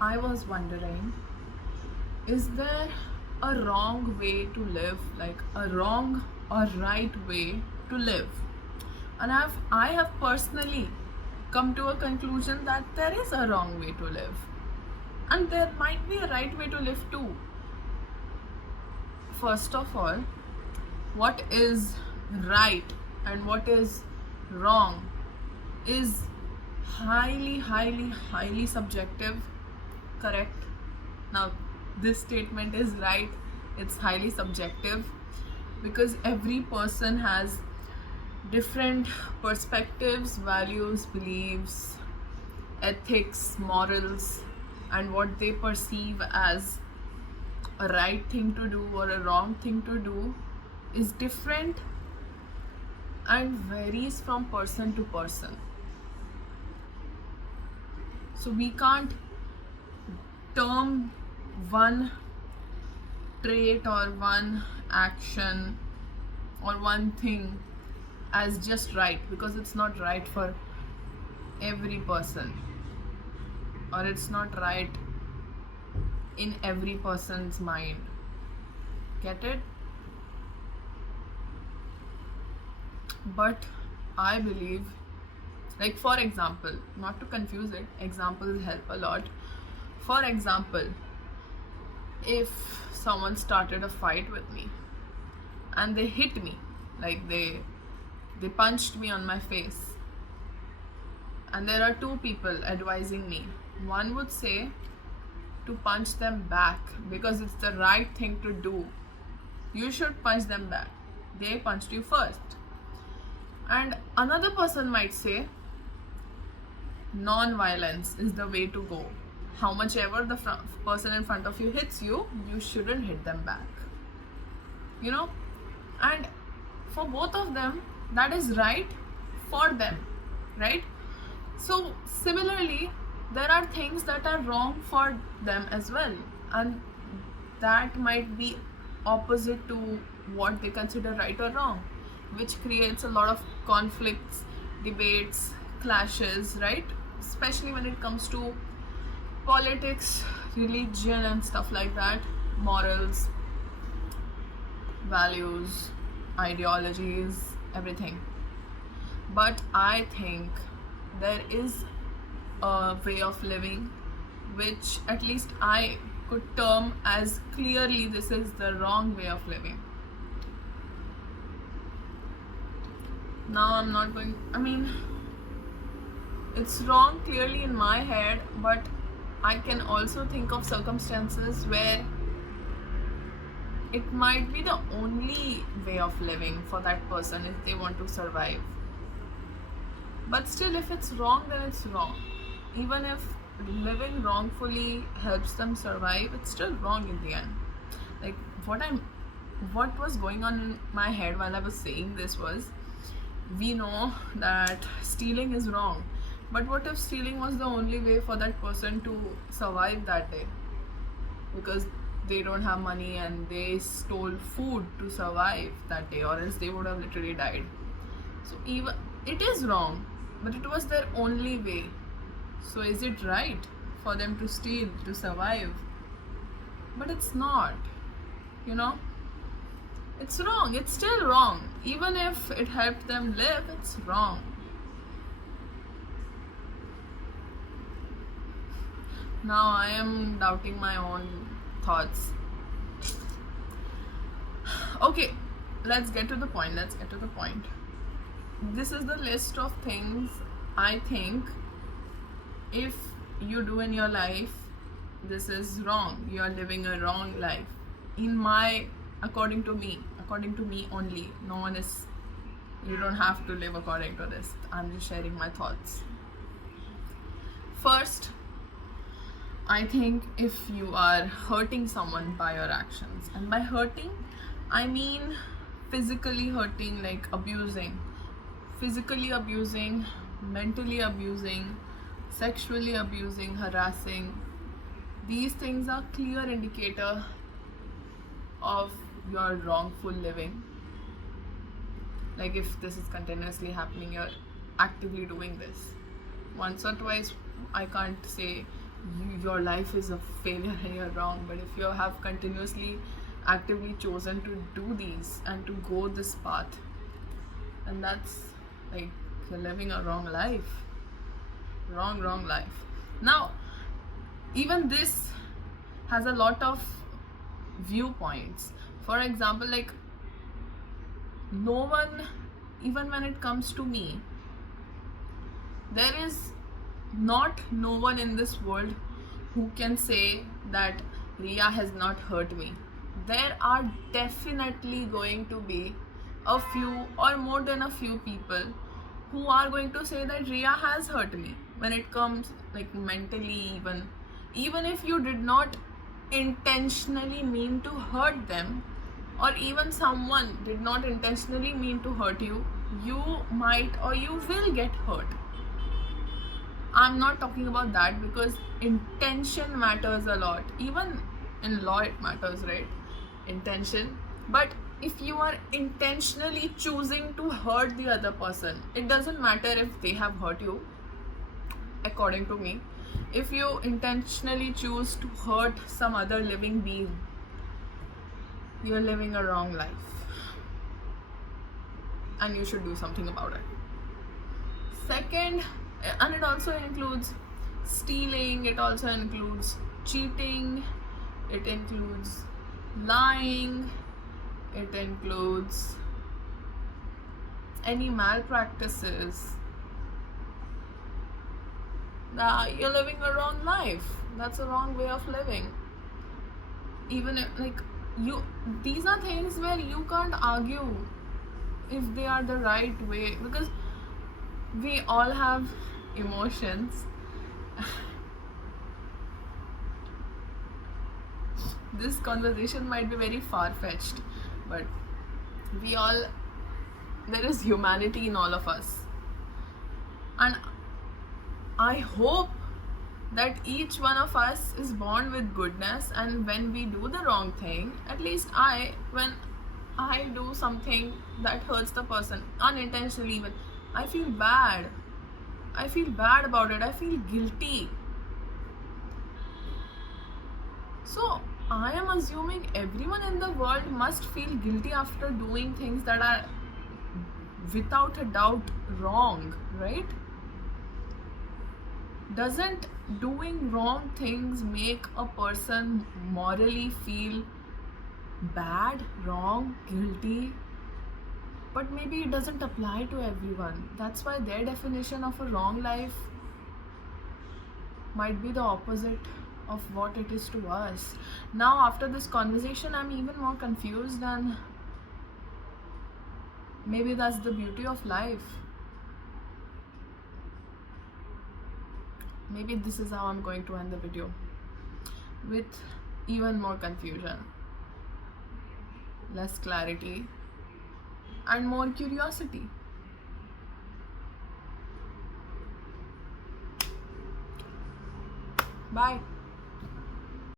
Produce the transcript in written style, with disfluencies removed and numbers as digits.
I was wondering, is there a wrong way to live, like a wrong or right way to live? And I have personally come to a conclusion that there is a wrong way to live. And there might be a right way to live too. First of all, what is right and what is wrong is highly subjective, correct? Now, this statement is right, it's highly subjective because every person has different perspectives, values, beliefs, ethics, morals, and what they perceive as a right thing to do or a wrong thing to do is different and varies from person to person. So we can't term one trait or one action or one thing as just right, because it's not right for every person, or it's not right in every person's mind. Get it? But I believe, like, for example, not to confuse it, examples help a lot. For example, if someone started a fight with me and they hit me, like they punched me on my face, and there are two people advising me. One would say to punch them back because it's the right thing to do. You should punch them back. They punched you first. And another person might say non-violence is the way to go. How much ever the person in front of you hits you, you shouldn't hit them back. You know? And for both of them, that is right for them, right? So similarly, there are things that are wrong for them as well, and that might be opposite to what they consider right or wrong, which creates a lot of conflicts, debates, clashes, right? Especially when it comes to politics, religion, and stuff like that, morals, values, ideologies, everything. But I think there is a way of living which at least I could term as clearly this is the wrong way of living. Now I'm not going, I mean, it's wrong clearly in my head, but I can also think of circumstances where it might be the only way of living for that person if they want to survive. But still, if it's wrong, then it's wrong. Even if living wrongfully helps them survive, it's still wrong in the end. Like, what was going on in my head while I was saying this was, we know that stealing is wrong, but what if stealing was the only way for that person to survive that day? Because they don't have money and they stole food to survive that day, or else they would have literally died. So even it is wrong, but it was their only way. So is it right for them to steal to survive? But it's not, you know? It's wrong. It's still wrong. Even if it helped them live, it's wrong. Now I am doubting my own thoughts. Okay, let's get to the point. This is the list of things I think if you do in your life, this is wrong. You are living a wrong life. According to me only. No one is, you don't have to live according to this. I'm just sharing my thoughts. First, I think if you are hurting someone by your actions, and by hurting, I mean physically hurting, like abusing, physically abusing, mentally abusing, sexually abusing, harassing, these things are clear indicator of your wrongful living. Like if this is continuously happening, you're actively doing this. Once or twice, I can't say your life is a failure and you're wrong. But if you have continuously, actively chosen to do these and to go this path, and that's like you're living a wrong life. Wrong life. Now, even this has a lot of viewpoints. For example, like, no one, even when it comes to me, there is not no one in this world who can say that Ria has not hurt me. There are definitely going to be a few or more than a few people who are going to say that Ria has hurt me when it comes like mentally. Even if you did not intentionally mean to hurt them, or even someone did not intentionally mean to hurt you, you might or you will get hurt. I'm not talking about that, because intention matters a lot. Even in law it matters, right? Intention. But if you are intentionally choosing to hurt the other person, it doesn't matter if they have hurt you. According to me, if you intentionally choose to hurt some other living being, you're living a wrong life, and you should do something about it. Second, and it also includes stealing, it also includes cheating, it includes lying, it includes any malpractices. You're living a wrong life. That's a wrong way of living. Even if, like, these are things where you can't argue if they are the right way, because we all have emotions. This conversation might be very far-fetched, but there is humanity in all of us, and I hope that each one of us is born with goodness, and when we do the wrong thing, at least when I do something that hurts the person unintentionally, even, I feel bad. I feel bad about it. I feel guilty. So I am assuming everyone in the world must feel guilty after doing things that are without a doubt wrong, right? Doesn't doing wrong things make a person morally feel bad, wrong, guilty? But maybe it doesn't apply to everyone. That's why their definition of a wrong life might be the opposite of what it is to us. Now, after this conversation, I'm even more confused, and maybe that's the beauty of life. Maybe this is how I'm going to end the video, with even more confusion, less clarity, and more curiosity. Bye.